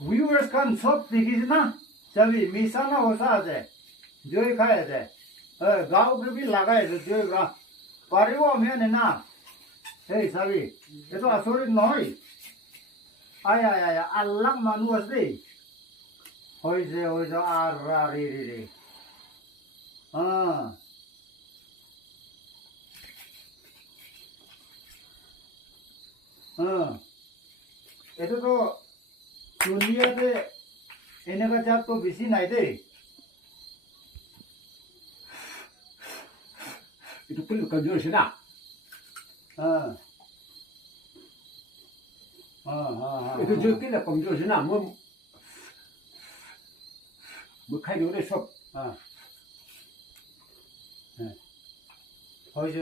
ভিউয়ার্স খান সব দেখিস না সবই মিশানো হসা আছে জয় খায় আছে গাঁও কে भी লাগায় জয় গা পারিব আমি না এই সবই এতো আসরিত নহয় আয় আয় আয় আল্লাহ মানুষ আছে হইছে আর রে রে রে এটা তো দুনিয়াতে এনেকা জাত তো বেশি নাই দেই itu pun kejur sih itu juga kita kejur sih mau khai được đấy shop